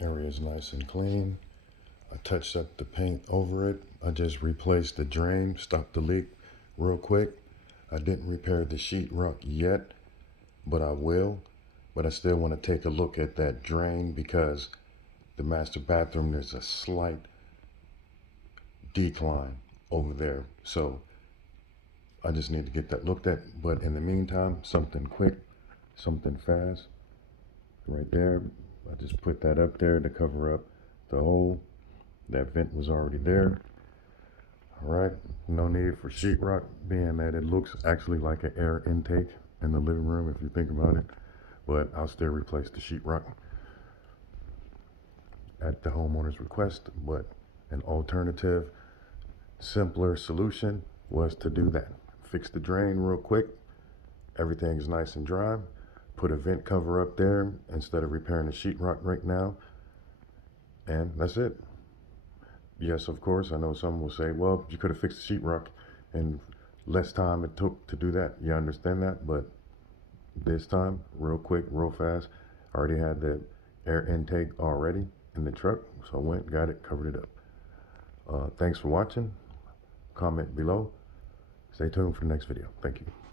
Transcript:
Area is nice and clean. I touched up the paint over it. I just replaced the drain, stopped the leak real quick. I didn't repair the sheetrock yet, but I will. But I still want to take a look at that drain because the master bathroom, there's a slight decline over there. So I just need to get that looked at. But in the meantime, something quick, something fast. Right there, I just put that up there to cover up the hole. That vent was already there. All right, no need for sheetrock, being that it looks actually like an air intake in the living room if you think about it. But I'll still replace the sheetrock at the homeowner's request. But an alternative, simpler solution was to do that. Fix the drain real quick. Everything is nice and dry. Put a vent cover up there instead of repairing the sheetrock right now. And that's it. Yes, of course, I know some will say, well, you could have fixed the sheetrock in less time it took to do that. You understand that? But this time, real quick, real fast. I already had the air intake already in the truck, so I went, got it, covered it up. Thanks for watching. Comment below. Stay tuned for the next video. Thank you.